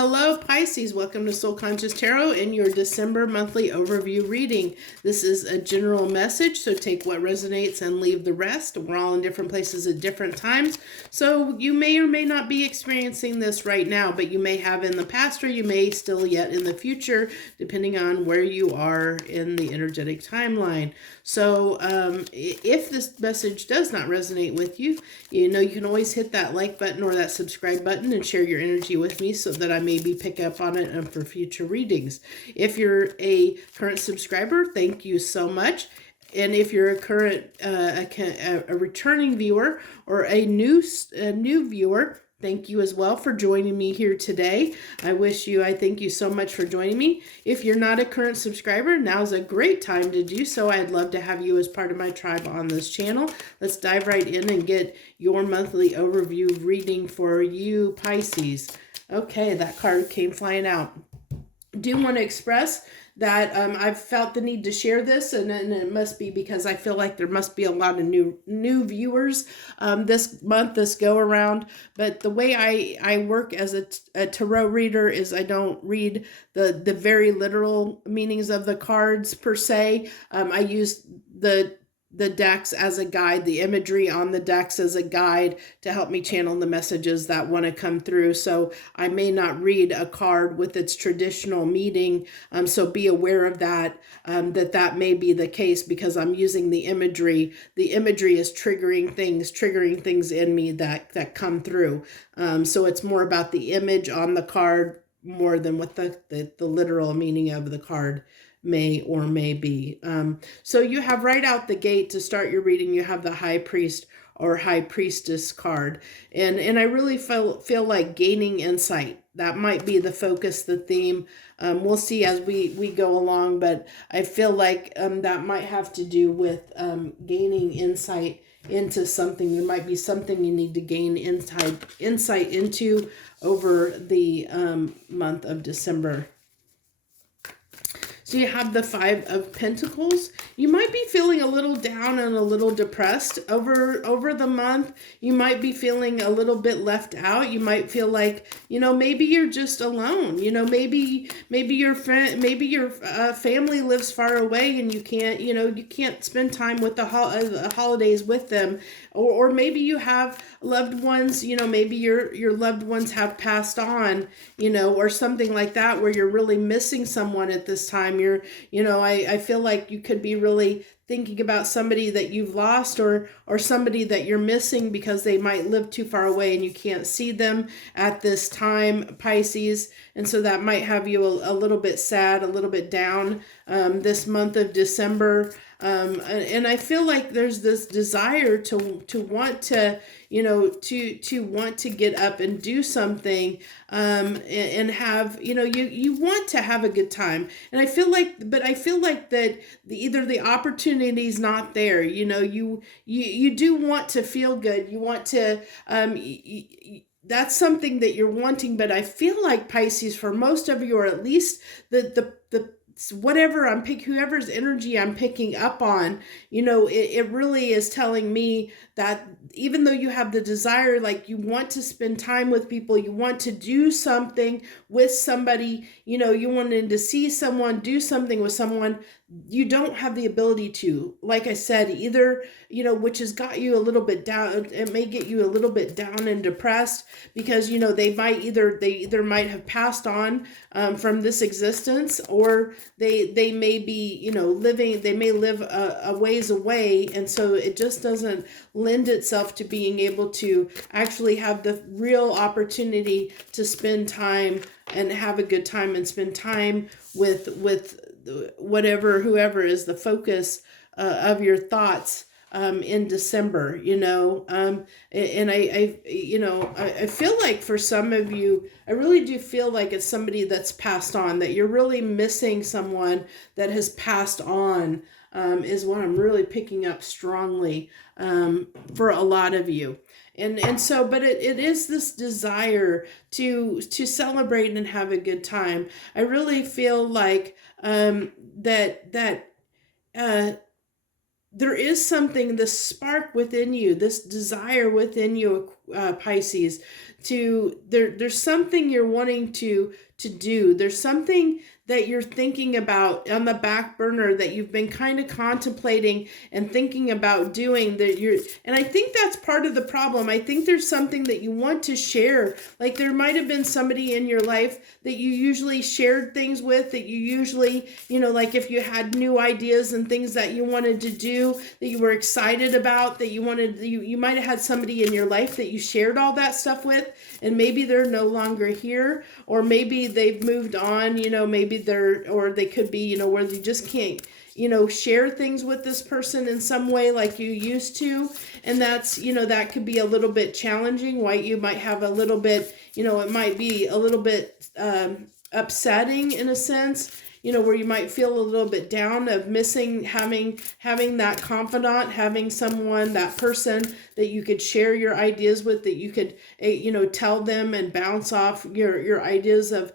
Hello Pisces, welcome to Soul Conscious Tarot and your December monthly overview reading. This is a general message, so take what resonates and leave the rest. We're all in different places at different times, so you may or may not be experiencing this right now, but you may have in the past or you may still yet in the future, depending on where you are in the energetic timeline. So if this message does not resonate with you, you know you can always hit that like button or that subscribe button and share your energy with me so that I maybe pick up on it for future readings. If you're a current subscriber, thank you so much. And if you're a current a returning viewer or a new viewer, thank you as well for joining me here today. I thank you so much for joining me. If you're not a current subscriber, now's a great time to do so. I'd love to have you as part of my tribe on this channel. Let's dive right in and get your monthly overview reading for you, Pisces. Okay, that card came flying out. Do want to express that I've felt the need to share this, and it must be because I feel like there must be a lot of new viewers this month, this go around. But the way I work as a tarot reader is I don't read the very literal meanings of the cards per se. I use the decks as a guide, the imagery on the decks as a guide to help me channel the messages that want to come through. So I may not read a card with its traditional meaning. So be aware of that, that may be the case because I'm using the imagery. The imagery is triggering things in me that come through. So it's more about the image on the card more than what the literal meaning of the card may or may be. So you have right out the gate to start your reading, you have the High Priest or High Priestess card. And I really feel like gaining insight. That might be the focus, the theme. We'll see as we go along, but I feel like that might have to do with gaining insight into something. There might be something you need to gain insight into over the month of December. So you have the Five of Pentacles. You might be feeling a little down and a little depressed over the month. You might be feeling a little bit left out. You might feel like, maybe you're just alone. Maybe your friend, maybe your family lives far away and you can't spend time with the holidays with them. Or maybe you have loved ones, maybe your loved ones have passed on, or something like that where you're really missing someone at this time. I feel like you could be really thinking about somebody that you've lost or somebody that you're missing because they might live too far away and you can't see them at this time, Pisces. And so that might have you a little bit sad, a little bit down this month of December. And I feel like there's this desire to want to, to want to get up and do something, and have, you want to have a good time. And I feel like that either the opportunity's not there, you do want to feel good. You want to, that's something that you're wanting, but I feel like Pisces, for most of you, or at least the whoever's energy I'm picking up on, it really is telling me that even though you have the desire, like you want to spend time with people, you want to do something with somebody, you wanted to see someone, do something with someone, you don't have the ability to, like I said, either, which has got you a little bit down. It may get you a little bit down and depressed because, they either might have passed on from this existence, or they may be, they may live a ways away. And so it just doesn't lend itself to being able to actually have the real opportunity to spend time and have a good time and spend time with whoever is the focus of your thoughts in December, and I feel like for some of you, I really do feel like it's somebody that's passed on, that you're really missing someone that has passed on, is what I'm really picking up strongly for a lot of you. And so, but it is this desire to celebrate and have a good time. I really feel like that there is something, this spark within you, this desire within you, Pisces, there's something you're wanting to do. There's something that you're thinking about on the back burner that you've been kind of contemplating and thinking about doing, and I think that's part of the problem. I think there's something that you want to share. Like there might have been somebody in your life that you usually shared things with, that you usually, like if you had new ideas and things that you wanted to do, that you were excited about, that you might have had somebody in your life that you shared all that stuff with, and maybe they're no longer here, or maybe they've moved on, maybe or they could be, where you just can't, share things with this person in some way like you used to. And that's, that could be a little bit challenging. Why you might have a little bit, it might be a little bit upsetting in a sense, where you might feel a little bit down of missing having that confidant, having someone, that person that you could share your ideas with, that you could, tell them and bounce off your ideas of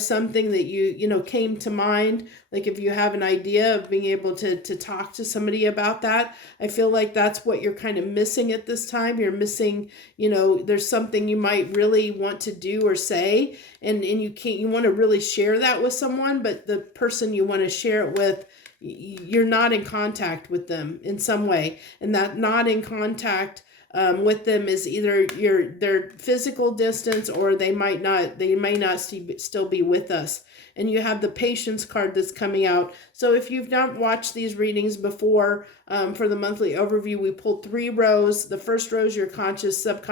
something that you came to mind. Like if you have an idea of being able to talk to somebody about that, I feel like that's what you're kind of missing at this time. You're missing, there's something you might really want to do or say, and you want to really share that with someone, but the person you want to share it with, you're not in contact with them in some way, and that not in contact with them is either their physical distance, or they may not still be with us. And you have the patience card that's coming out. So if you've not watched these readings before, for the monthly overview, we pulled 3 rows. The first row is your conscious self,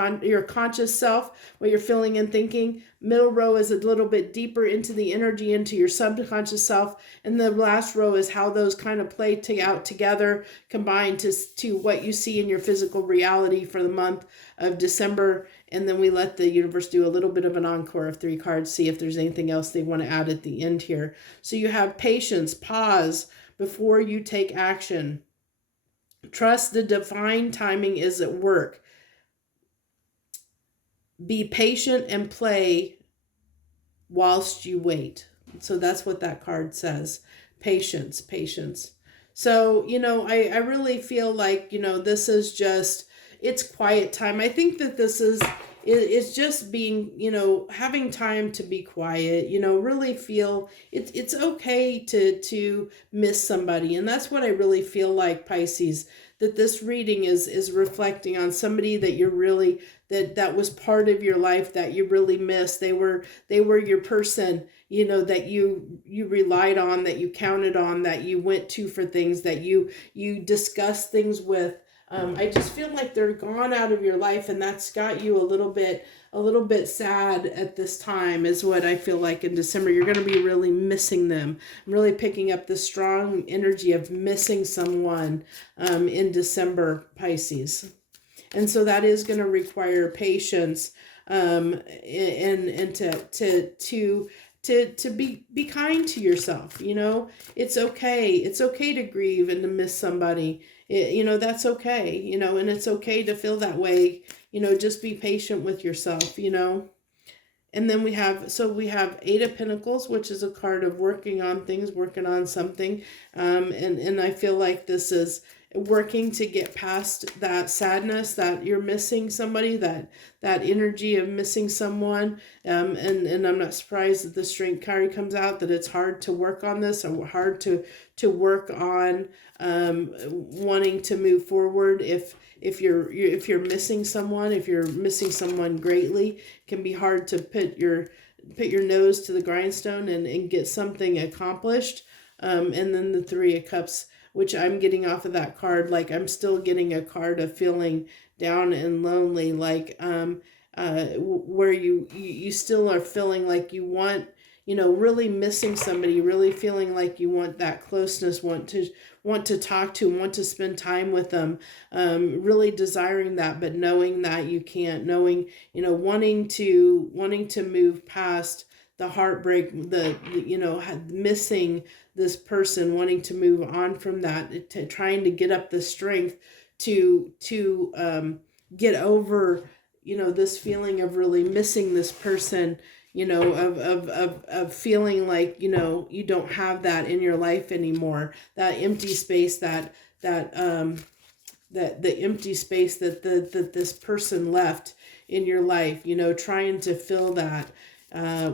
what you're feeling and thinking. Middle row is a little bit deeper into the energy, into your subconscious self. And the last row is how those kind of play out together, combined to what you see in your physical reality for the month of December. And then we let the universe do a little bit of an encore of 3 cards, see if there's anything else they want to add at the end here. So you have patience, pause before you take action. Trust the divine timing is at work. Be patient and play whilst you wait. So that's what that card says. Patience. So, I really feel like, this is just, it's quiet time. I think that this is, it's just being, having time to be quiet, really feel it's okay to miss somebody. And that's what I really feel like, Pisces, that this reading is reflecting on somebody that you're really, that was part of your life that you really missed. They were your person, that you relied on, that you counted on, that you went to for things, that you discussed things with. I just feel like they're gone out of your life, and that's got you a little bit sad at this time, is what I feel like in December. You're going to be really missing them. I'm really picking up the strong energy of missing someone in December, Pisces. And so that is going to require patience, and to be kind to yourself. It's okay. It's okay to grieve and to miss somebody. That's okay, and it's okay to feel that way. Just be patient with yourself, And then we have 8 of Pentacles, which is a card of working on things, working on something. And I feel like this is working to get past that sadness that you're missing somebody, that energy of missing someone. And I'm not surprised that the Strength card comes out, that it's hard to work on this, or hard to work on wanting to move forward. If you're missing someone, if you're missing someone greatly, it can be hard to put your nose to the grindstone and get something accomplished. And then the 3 of Cups, which I'm getting off of that card, like I'm still getting a card of feeling down and lonely, like where you still are feeling like you want, really missing somebody, really feeling like you want that closeness, want to talk to, want to spend time with them, really desiring that, but knowing that you can't, wanting to move past the heartbreak, missing this person, wanting to move on from that, trying to get up the strength to get over, this feeling of really missing this person, of feeling like, you don't have that in your life anymore, that empty space, that the empty space that this person left in your life, you know, trying to fill that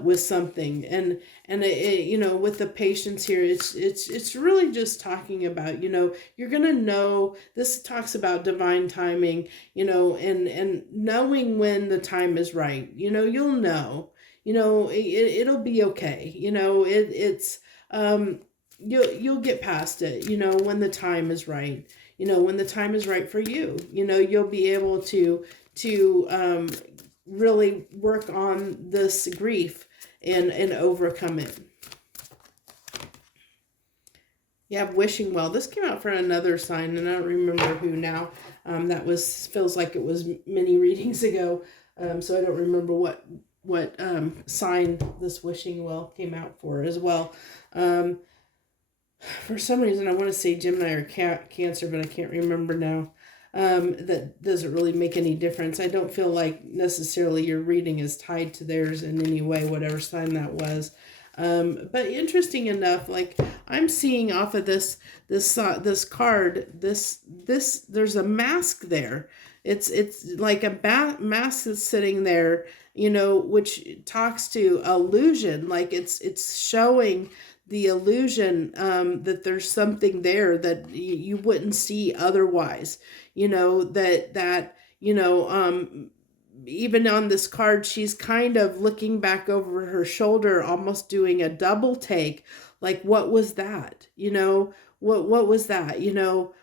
with something. And you know, with the patience here, it's really just talking about, you know, you're gonna know. This talks about divine timing, you know, and knowing when the time is right. You know, you'll know. You know, it'll be okay. You know, it's you'll get past it. You know, when the time is right. You know, when the time is right for you. You know, you'll be able to really work on this grief and overcome it. You have wishing well. This came out for another sign, and I don't remember who now. That feels like it was many readings ago, so I don't remember what sign this wishing well came out for as well. For some reason, I want to say Gemini or Cancer, but I can't remember now. That doesn't really make any difference. I don't feel like necessarily your reading is tied to theirs in any way, whatever sign that was. But interesting enough, like I'm seeing off of this card, there's a mask there. It's like a mask that's sitting there, you know, which talks to illusion. Like it's showing the illusion that there's something there that you wouldn't see otherwise. You know, that you know, even on this card, she's kind of looking back over her shoulder, almost doing a double take. Like, what was that? You know, what was that? You know,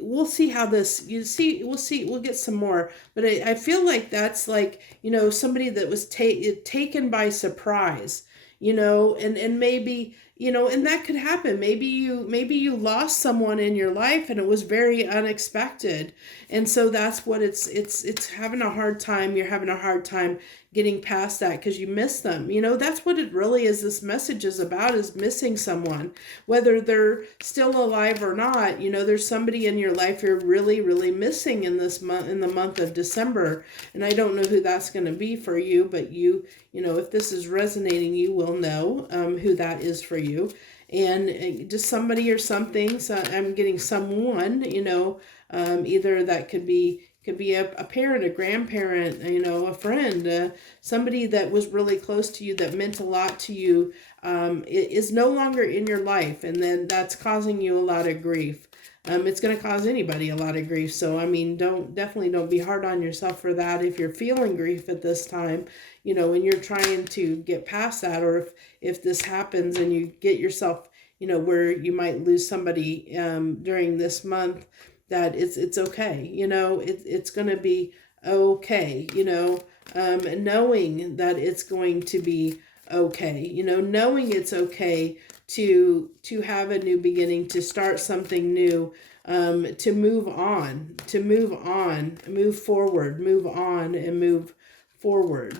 we'll see how this, we'll get some more, but I feel like that's like, you know, somebody that was taken by surprise, you know, and maybe, you know, and that could happen. Maybe you lost someone in your life and it was very unexpected. And so that's what it's having a hard time. You're having a hard time getting past that because you miss them. You know, that's what it really is. This message is about, is missing someone, whether they're still alive or not. You know, there's somebody in your life you're really, really missing in this month, in the month of December. And I don't know who that's going to be for you, but you know, if this is resonating, you will know who that is for you. And just somebody or something. So I'm getting someone, you know, either that could be a parent, a grandparent, you know, a friend, somebody that was really close to you, that meant a lot to you, is no longer in your life. And then that's causing you a lot of grief. It's going to cause anybody a lot of grief. So, I mean, definitely don't be hard on yourself for that. If you're feeling grief at this time, you know, and you're trying to get past that, or if this happens and you get yourself, you know, where you might lose somebody during this month, that it's okay. You know, it's going to be okay, you know, knowing that it's going to be okay, you know, knowing it's okay to have a new beginning, to start something new, to move on, move forward, move on and move forward.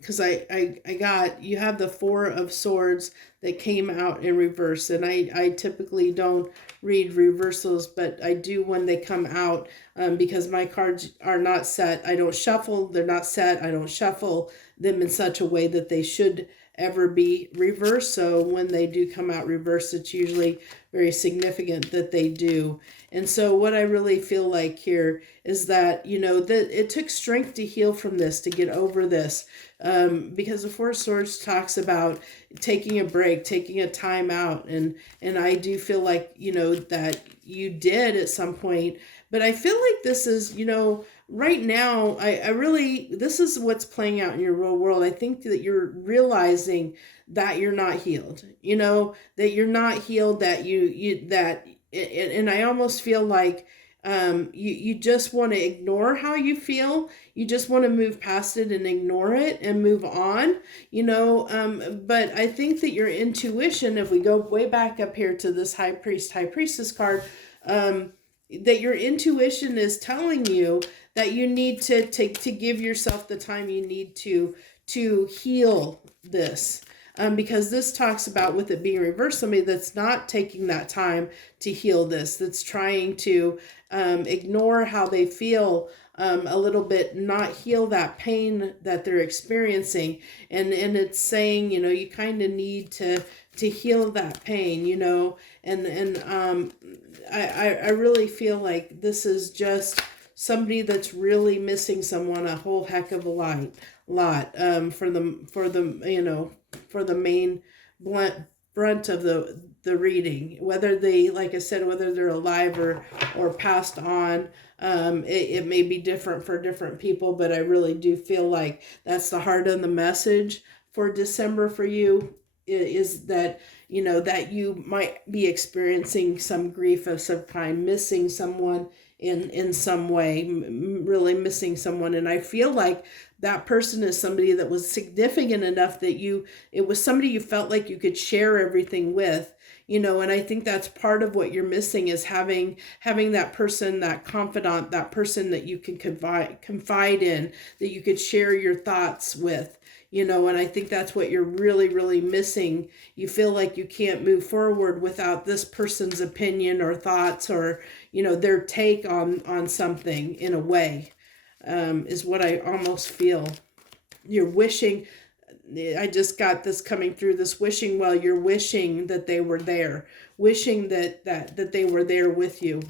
Because I got, you have the Four of Swords that came out in reverse. And I typically don't read reversals, but I do when they come out, because my cards are not set. I don't shuffle. They're not set. I don't shuffle them in such a way that they should ever be reversed. So when they do come out reversed, it's usually very significant that they do. And so what I really feel like here is that, you know, that it took strength to heal from this, to get over this, because the Four of Swords talks about taking a break, taking a time out. And I do feel like, you know, that you did at some point, but I feel like this is, you know, right now, I really, this is what's playing out in your real world. I think that you're realizing that you're not healed, you know, that you're not healed, that and I almost feel like you just want to ignore how you feel. You just want to move past it and ignore it and move on, you know. But I think that your intuition, if we go way back up here to this High Priest, High Priestess card, that your intuition is telling you that you need to give yourself the time you need to heal this. Because this talks about, with it being reversed, somebody that's not taking that time to heal this, that's trying to ignore how they feel, a little bit, not heal that pain that they're experiencing. And it's saying, you kind of need to heal that pain, and I really feel like this is just somebody that's really missing someone a whole heck of a lot for the main brunt of the reading, whether they, like I said, whether they're alive or passed on. It may be different for different people, but I really do feel like that's the heart of the message for December for you, is that that you might be experiencing some grief of some kind, missing someone in some way, really missing someone. And I feel like that person is somebody that was significant enough that it was somebody you felt like you could share everything with, and I think that's part of what you're missing, is having that person, that confidant, that person that you can confide in, that you could share your thoughts with. And I think that's what you're really, really missing. You feel like you can't move forward without this person's opinion or thoughts, or, their take on something in a way, is what I almost feel. You're wishing, I just got this coming through, this wishing, well, you're wishing that they were there, wishing that they were there with you.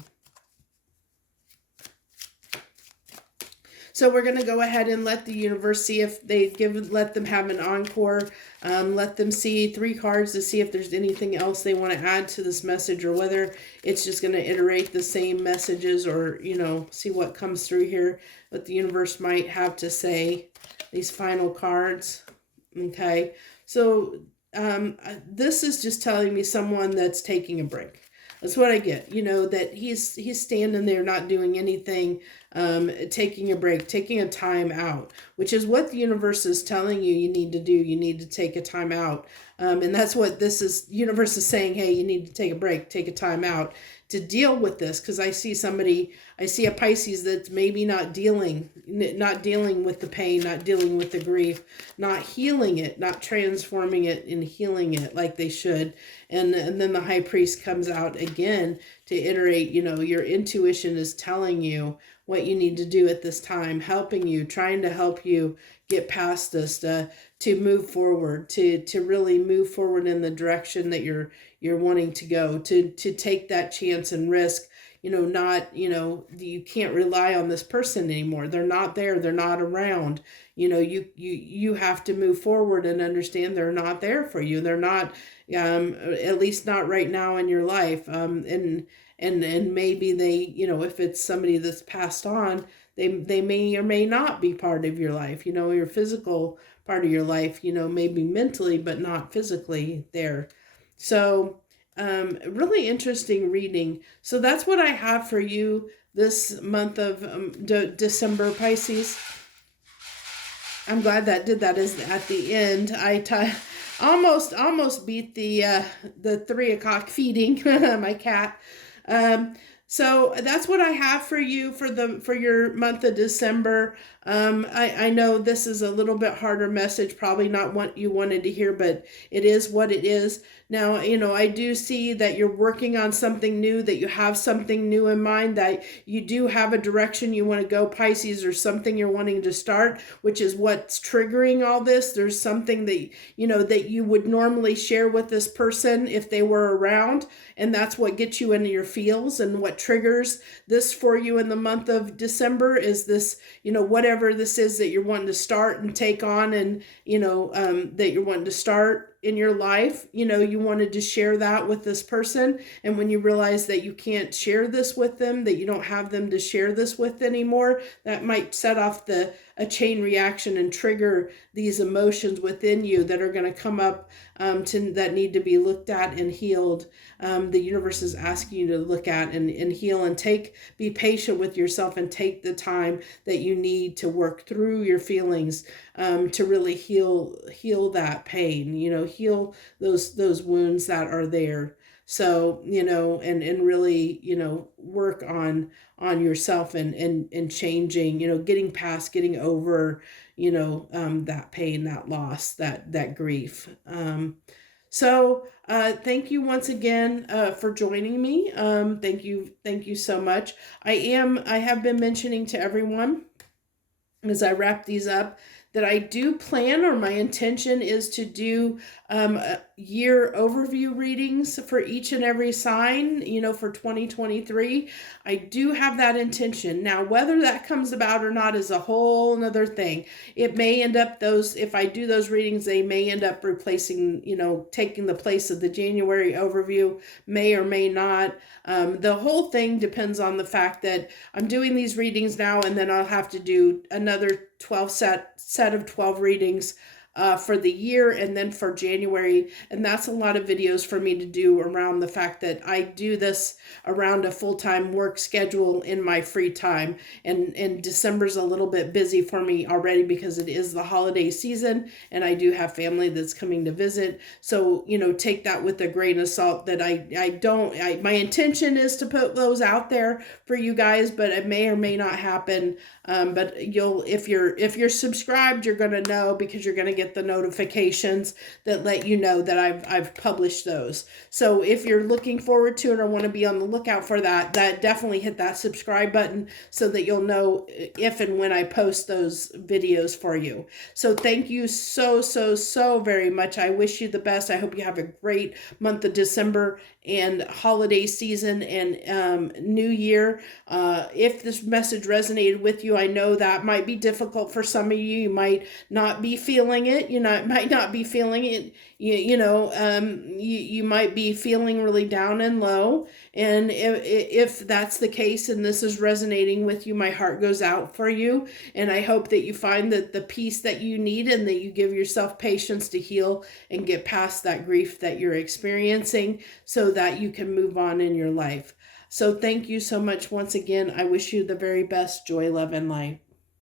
So we're going to go ahead and let the universe see if they let them have an encore. Let them see 3 cards to see if there's anything else they want to add to this message, or whether it's just going to iterate the same messages, or, see what comes through here, what the universe might have to say, these final cards. Okay. So this is just telling me someone that's taking a break. That's what I get, that he's standing there not doing anything, taking a break, taking a time out, which is what the universe is telling you need to do. You need to take a time out. And that's what this is. Universe is saying, hey, you need to take a break, take a time out to deal with this. Because I see a Pisces that's maybe not dealing with the pain, not dealing with the grief, not healing it, not transforming it and healing it like they should. And then the High Priest comes out again to iterate, your intuition is telling you what you need to do at this time, helping you, trying to help you get past this, to move forward, to really move forward in the direction that you're wanting to go, to take that chance and risk, you can't rely on this person anymore. They're not there. They're not around. You have to move forward and understand they're not there for you. They're not, at least not right now in your life. And maybe they, if it's somebody that's passed on, they may or may not be part of your life, your physical part of your life, maybe mentally, but not physically there. So, really interesting reading. So that's what I have for you this month of December, Pisces. I'm glad that did that is at the end. Almost beat the 3 o'clock feeding my cat. So that's what I have for you for your month of December. I know this is a little bit harder message, probably not what you wanted to hear, but it is what it is. Now, I do see that you're working on something new, that you have something new in mind, that you do have a direction you want to go, Pisces, or something you're wanting to start, which is what's triggering all this. There's something that, that you would normally share with this person if they were around, and that's what gets you into your feels, and what triggers this for you in the month of December is this, whatever this is that you're wanting to start and take on, and, that you're wanting to start in your life, you wanted to share that with this person. And when you realize that you can't share this with them, that you don't have them to share this with anymore, that might set off a chain reaction and trigger these emotions within you that are going to come up that need to be looked at and healed. The universe is asking you to look at and heal, and be patient with yourself, and take the time that you need to work through your feelings, to really heal that pain, heal those wounds that are there. So, and really, work on yourself and changing, getting past, getting over, that pain, that loss, that grief. So thank you once again for joining me. Thank you so much. I have been mentioning to everyone as I wrap these up that I do plan, or my intention is to do year overview readings for each and every sign, for 2023. I do have that intention. Now, whether that comes about or not is a whole nother thing. It may end up if I do those readings, they may end up replacing, taking the place of the January overview, may or may not. The whole thing depends on the fact that I'm doing these readings now, and then I'll have to do another 12 set of 12 readings for the year, and then for January. And that's a lot of videos for me to do around the fact that I do this around a full-time work schedule in my free time. And December's a little bit busy for me already because it is the holiday season, and I do have family that's coming to visit. So, take that with a grain of salt, that my intention is to put those out there for you guys, but it may or may not happen. But if you're subscribed, you're going to know, because you're going to get the notifications that let you know that I've published those. So if you're looking forward to it or want to be on the lookout for that definitely hit that subscribe button so that you'll know if and when I post those videos for you. So thank you so very much. I wish you the best. I hope you have a great month of December and holiday season and new year. If this message resonated with you, I know that might be difficult for some of you. You might not be feeling it. Might not be feeling it. You might be feeling really down and low. And if that's the case and this is resonating with you, my heart goes out for you. And I hope that you find that the peace that you need, and that you give yourself patience to heal and get past that grief that you're experiencing, so that you can move on in your life. So thank you so much once again. I wish you the very best. Joy, love, and light.